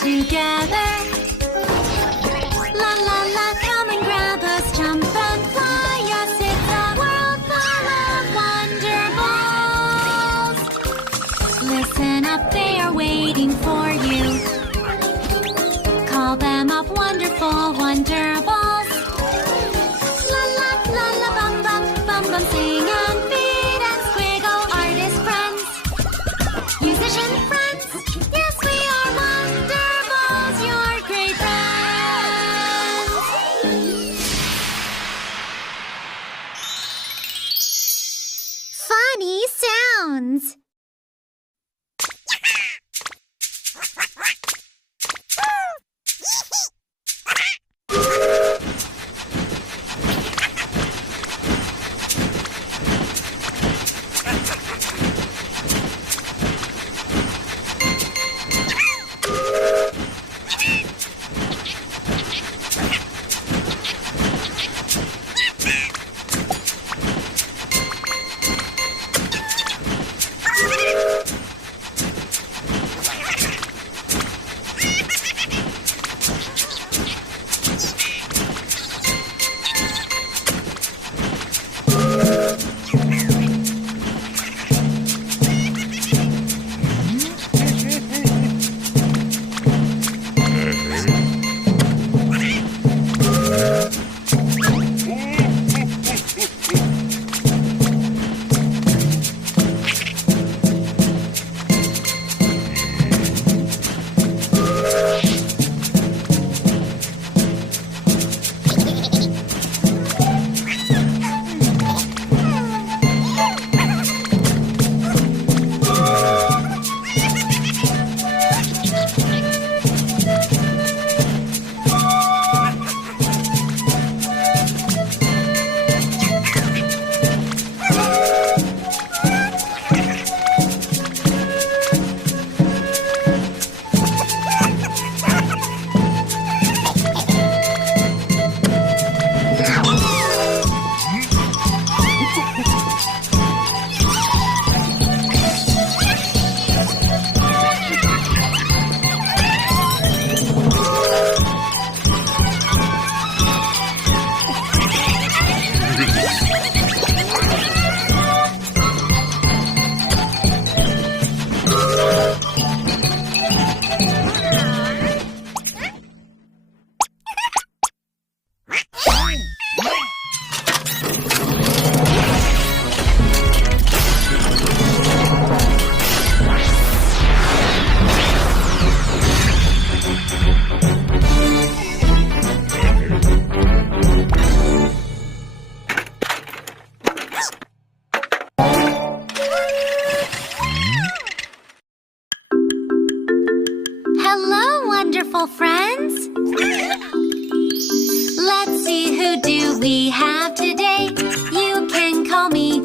together. La la la, come and grab us, jump and fly us. It's a world full of wonder balls. Listen up, they are waiting for you. Call them up, wonderful wonder balls. La la la la, bum bum, bum bum, sing and feed and squiggle. Artist friends, musician friends. Yes, we are wonder balls, your great friends. Funny sounds. Hello, wonderful friends. Let's see, who do we have today? You can call me